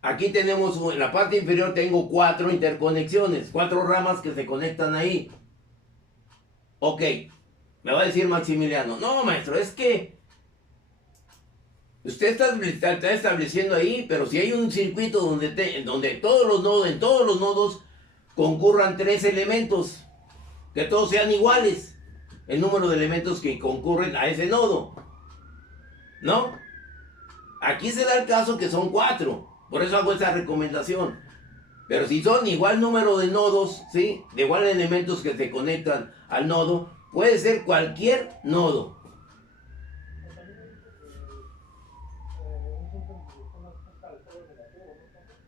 Aquí tenemos, en la parte inferior tengo 4 interconexiones, 4 ramas que se conectan ahí. Ok, me va a decir Maximiliano, no maestro, es que Usted está estableciendo ahí, pero si hay un circuito donde todos los nodos, en todos los nodos concurran 3 elementos, que todos sean iguales, el número de elementos que concurren a ese nodo, ¿no? Aquí se da el caso que son 4, por eso hago esa recomendación. Pero si son igual número de nodos, ¿sí? De igual elementos que se conectan al nodo, puede ser cualquier nodo.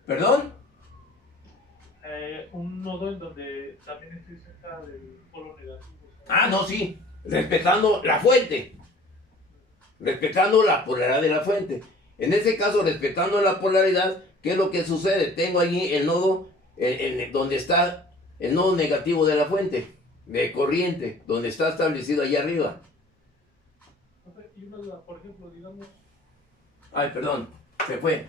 ¿Perdón? Un nodo en donde también estoy cerca del polo negativo. Ah, no, sí. Respetando la fuente. Respetando la polaridad de la fuente. En ese caso, respetando la polaridad, ¿qué es lo que sucede? Tengo allí el nodo donde está el nodo negativo de la fuente, de corriente, donde está establecido allá arriba. Y una duda, por ejemplo, digamos... Ay, perdón. Se fue.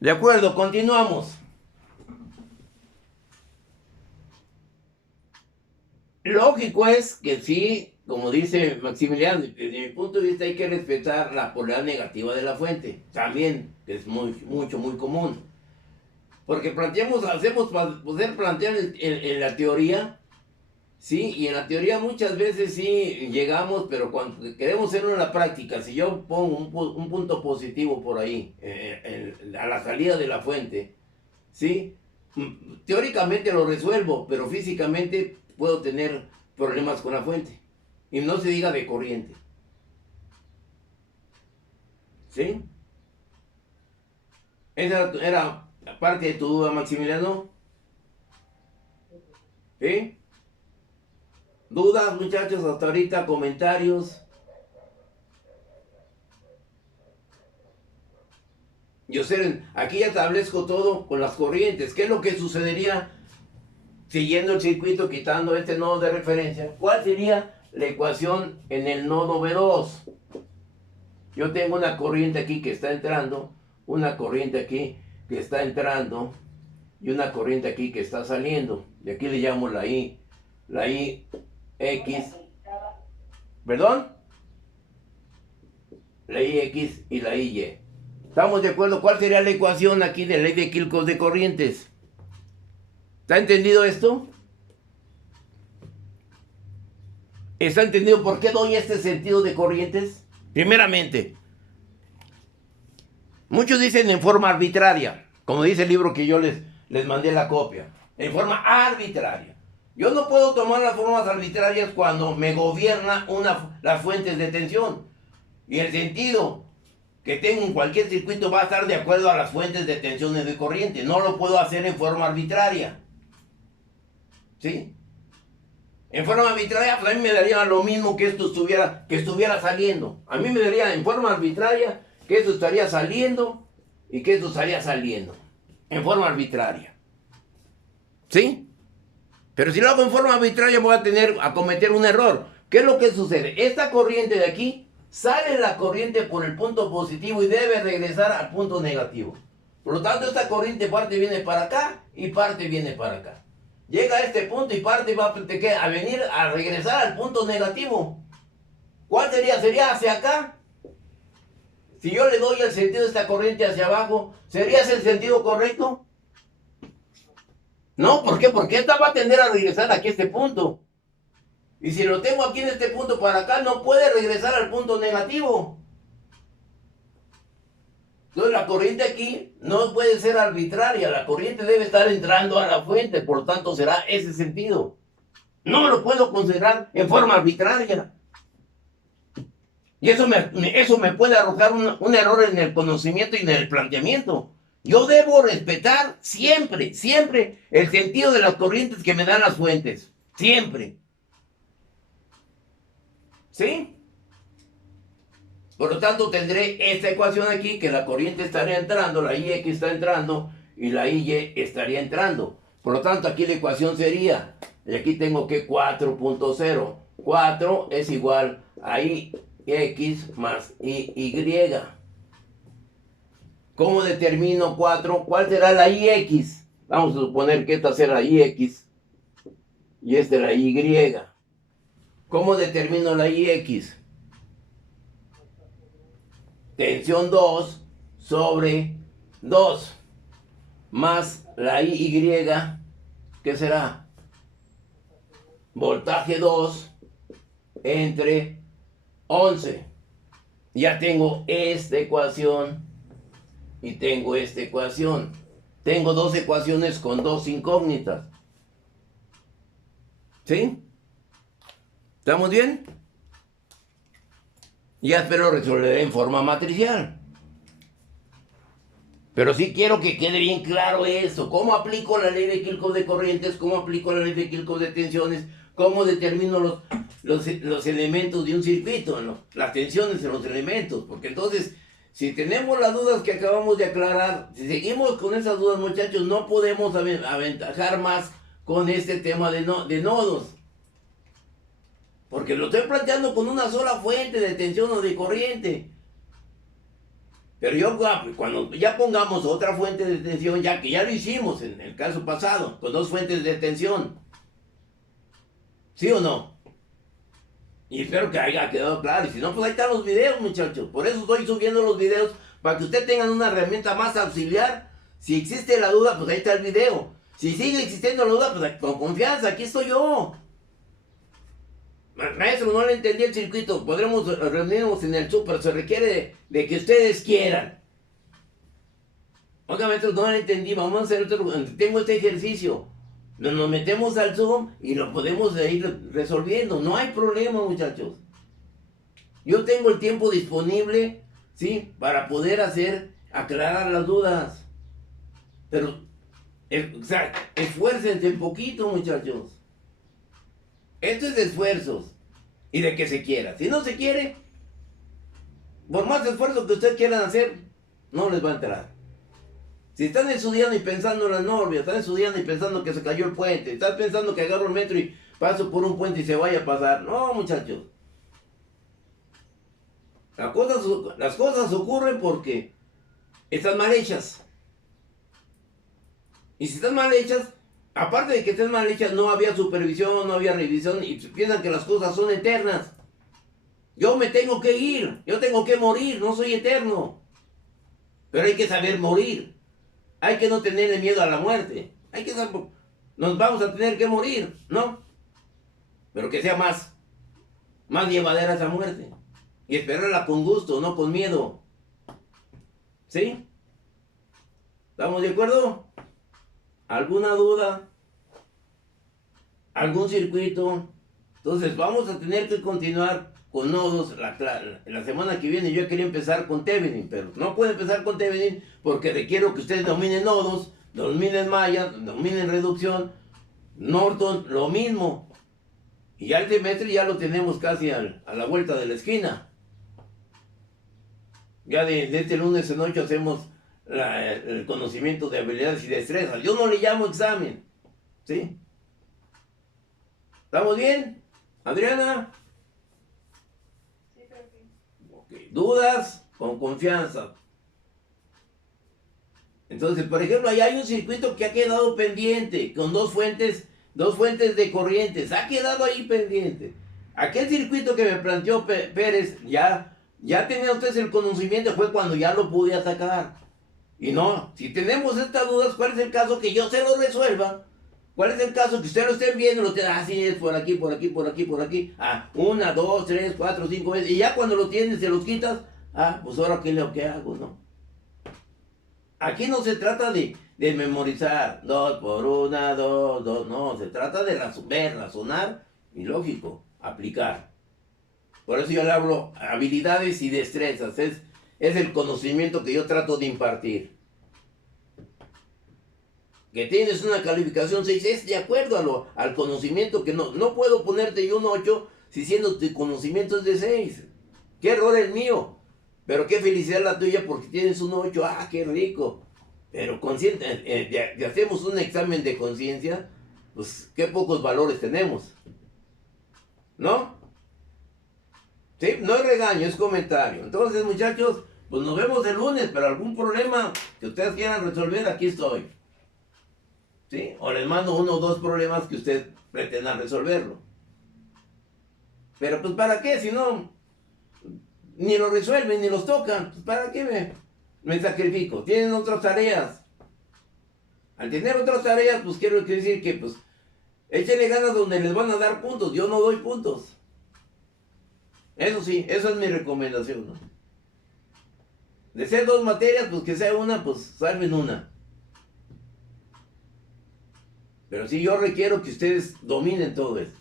De acuerdo, continuamos. Lógico es que sí, como dice Maximiliano, desde mi punto de vista hay que respetar la polaridad negativa de la fuente. También, que es muy común. Porque hacemos para poder plantear en la teoría, sí, y en la teoría muchas veces sí llegamos, pero cuando queremos hacerlo en la práctica, si yo pongo un punto positivo por ahí, a la salida de la fuente, sí, teóricamente lo resuelvo, pero físicamente puedo tener problemas con la fuente. Y no se diga de corriente. ¿Sí? Esa era parte de tu duda, Maximiliano. ¿Sí? ¿Dudas, muchachos, hasta ahorita? ¿Comentarios? Yo sé, aquí ya establezco todo con las corrientes. ¿Qué es lo que sucedería siguiendo el circuito, quitando este nodo de referencia? ¿Cuál sería la ecuación en el nodo B2? Yo tengo una corriente aquí que está entrando, una corriente aquí que está entrando y una corriente aquí que está saliendo. Y aquí le llamo la I X, ¿perdón? La IX y la IY. ¿Estamos de acuerdo? ¿Cuál sería la ecuación aquí de ley de Kirchhoff de corrientes? ¿Está entendido esto? ¿Está entendido por qué doy este sentido de corrientes? Primeramente, muchos dicen en forma arbitraria, como dice el libro que yo les mandé la copia, en forma arbitraria. Yo no puedo tomar las formas arbitrarias cuando me gobierna las fuentes de tensión. Y el sentido que tengo en cualquier circuito va a estar de acuerdo a las fuentes de tensión y de corriente. No lo puedo hacer en forma arbitraria. ¿Sí? En forma arbitraria, pues a mí me daría lo mismo que esto estuviera saliendo. A mí me daría en forma arbitraria que esto estaría saliendo y que esto estaría saliendo. En forma arbitraria. ¿Sí? Pero si lo hago en forma arbitraria voy a cometer un error. ¿Qué es lo que sucede? Esta corriente de aquí, sale la corriente por el punto positivo y debe regresar al punto negativo. Por lo tanto, esta corriente parte viene para acá y parte viene para acá. Llega a este punto y parte va a venir a regresar al punto negativo. ¿Cuál sería? ¿Sería hacia acá? Si yo le doy el sentido de esta corriente hacia abajo, ¿sería ese el sentido correcto? No, ¿por qué? Porque esta va a tender a regresar aquí a este punto. Y si lo tengo aquí en este punto para acá, no puede regresar al punto negativo. Entonces la corriente aquí no puede ser arbitraria. La corriente debe estar entrando a la fuente. Por lo tanto, será ese sentido. No lo puedo considerar en forma arbitraria. Y eso me puede arrojar un error en el conocimiento y en el planteamiento. Yo debo respetar siempre el sentido de las corrientes que me dan las fuentes. Siempre. ¿Sí? Por lo tanto, tendré esta ecuación aquí, que la corriente estaría entrando, la IX está entrando y la IY estaría entrando. Por lo tanto, aquí la ecuación sería, y aquí tengo que 4.0. 4 es igual a IX más IY. ¿Cómo determino 4? ¿Cuál será la IX? Vamos a suponer que esta será la IX y esta es la Y. ¿Cómo determino la IX? tensión 2 sobre 2 más la Y, ¿qué será? Voltaje 2 entre 11. Ya tengo esta ecuación y tengo esta ecuación. Tengo dos ecuaciones con dos incógnitas. ¿Sí? ¿Estamos bien? Ya espero resolver en forma matricial. Pero sí quiero que quede bien claro eso. ¿Cómo aplico la ley de Kirchhoff de corrientes? ¿Cómo aplico la ley de Kirchhoff de tensiones? ¿Cómo determino los elementos de un circuito, ¿no? Las tensiones en los elementos? Porque entonces, si tenemos las dudas que acabamos de aclarar, si seguimos con esas dudas, muchachos, no podemos aventajar más con este tema de nodos. Porque lo estoy planteando con una sola fuente de tensión o de corriente. Pero yo, cuando ya pongamos otra fuente de tensión, ya que ya lo hicimos en el caso pasado, con dos fuentes de tensión. ¿Sí o no? Y espero que haya quedado claro. Y si no, pues ahí están los videos, muchachos. Por eso estoy subiendo los videos, para que ustedes tengan una herramienta más auxiliar. Si existe la duda, pues ahí está el video. Si sigue existiendo la duda, pues con confianza, aquí estoy yo. Maestro, no le entendí el circuito. Podremos reunirnos en el súper. Se requiere de que ustedes quieran. Oiga, maestro, no le entendí. Vamos a hacer otro. Tengo este ejercicio. Nos metemos al Zoom y lo podemos ir resolviendo. No hay problema, muchachos. Yo tengo el tiempo disponible, ¿sí? Para poder aclarar las dudas. Pero, esfuércense un poquito, muchachos. Esto es de esfuerzos y de que se quiera. Si no se quiere, por más esfuerzo que ustedes quieran hacer, no les va a entrar. Si están estudiando y pensando en las normas, están estudiando y pensando que se cayó el puente, están pensando que agarro el metro y paso por un puente y se vaya a pasar. No, muchachos. Las cosas ocurren porque están mal hechas. Y si están mal hechas, aparte de que estén mal hechas, no había supervisión, no había revisión y piensan que las cosas son eternas. Yo me tengo que ir, yo tengo que morir, no soy eterno. Pero hay que saber morir. Hay que no tenerle miedo a la muerte. Hay que saber, nos vamos a tener que morir, ¿no? Pero que sea más llevadera esa muerte. Y esperarla con gusto, no con miedo. ¿Sí? ¿Estamos de acuerdo? ¿Alguna duda? ¿Algún circuito? Entonces vamos a tener que continuar con nodos. La semana que viene yo quería empezar con Thevenin, pero no puedo empezar con Thevenin porque requiero que ustedes dominen nodos, dominen malla, dominen reducción, Norton, lo mismo. Y ya el semestre ya lo tenemos casi a la vuelta de la esquina. Ya de este lunes en 8 hacemos el conocimiento de habilidades y destrezas. Yo no le llamo examen. ¿Sí? ¿Estamos bien? ¿Adriana? Sí, profe. Okay. ¿Dudas? Con confianza. Entonces, por ejemplo, allá hay un circuito que ha quedado pendiente con dos fuentes de corrientes. Ha quedado ahí pendiente. Aquel circuito que me planteó Pérez, ya tenía ustedes el conocimiento, fue cuando ya lo pude atacar. Y no, si tenemos estas dudas, ¿cuál es el caso que yo se lo resuelva? ¿Cuál es el caso que ustedes lo estén viendo? Lo tienen, sí, es por aquí, por aquí, por aquí, por aquí. 1, 2, 3, 4, 5 veces. Y ya cuando lo tienes, se los quitas. Pues ahora qué hago, ¿no? Aquí no se trata de memorizar 2 por 1, 2, 2. No, se trata de ver, razonar y lógico, aplicar. Por eso yo le hablo habilidades y destrezas. Es el conocimiento que yo trato de impartir. Que tienes una calificación 6 es de acuerdo al conocimiento, que no puedo ponerte yo un 8 si siendo tu conocimiento es de 6. Qué error el mío, pero qué felicidad la tuya porque tienes un 8, qué rico. Pero consciente, hacemos un examen de conciencia, pues qué pocos valores tenemos, ¿no? Sí, no es regaño, es comentario. Entonces, muchachos, pues nos vemos el lunes, pero algún problema que ustedes quieran resolver, aquí estoy. ¿Sí? O les mando 1 o 2 problemas que ustedes pretendan resolverlo. Pero pues ¿para qué? Si no, ni lo resuelven, ni los tocan. Pues, ¿para qué me sacrifico? Tienen otras tareas. Al tener otras tareas, pues quiero decir que, pues, échenle ganas donde les van a dar puntos. Yo no doy puntos. Eso sí, esa es mi recomendación, ¿no? De ser 2 materias, pues que sea una, pues salven una. Pero sí, yo requiero que ustedes dominen todo esto.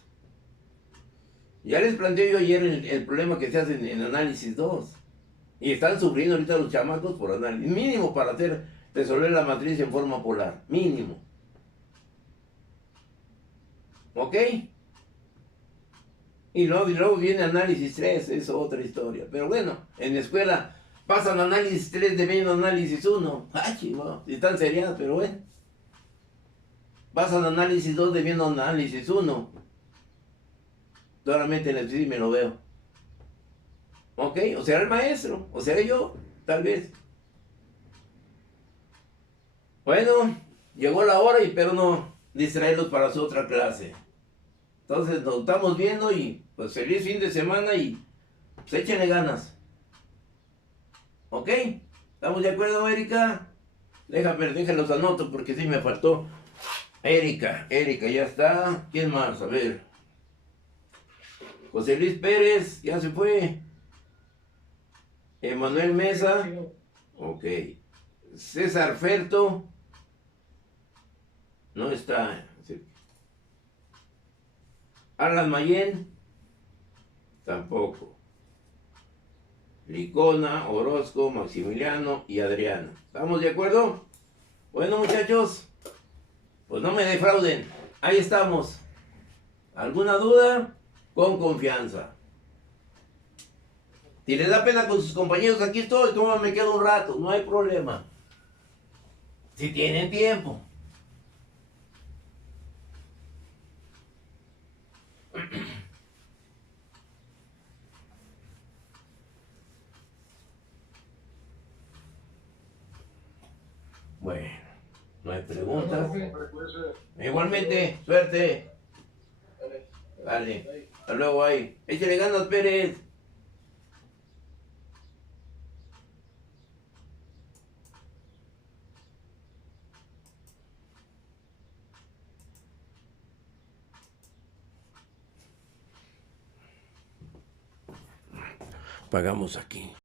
Ya les planteé yo ayer el problema que se hace en análisis 2. Y están sufriendo ahorita los chamacos por análisis. Mínimo para resolver la matriz en forma polar. Mínimo. ¿Ok? Y luego viene análisis 3, es otra historia. Pero bueno, en la escuela pasan análisis 3 debiendo análisis 1. ¡Ay, chihuahua! Si están seriadas, pero bueno. Pasan análisis 2 debiendo análisis 1. Solamente en el sí me lo veo. ¿Ok? O será el maestro, o será yo, tal vez. Bueno, llegó la hora y espero no distraerlos para su otra clase. Entonces nos estamos viendo y pues feliz fin de semana y pues échenle ganas. ¿Ok? ¿Estamos de acuerdo, Erika? Déjenlos anoto porque sí me faltó. Erika ya está. ¿Quién más? A ver. José Luis Pérez, ya se fue. Emanuel Mesa. Ok. César Ferto. No está. Alan Mayen. Tampoco. Licona, Orozco, Maximiliano y Adriano. ¿Estamos de acuerdo? Bueno, muchachos. Pues no me defrauden. Ahí estamos. ¿Alguna duda? Con confianza. Si les da pena con sus compañeros, aquí estoy, toma, me quedo un rato, no hay problema. Si tienen tiempo. Bueno, no hay preguntas. Igualmente, suerte. Dale, hasta luego ahí. Échale ganas, Pérez. Pagamos aquí.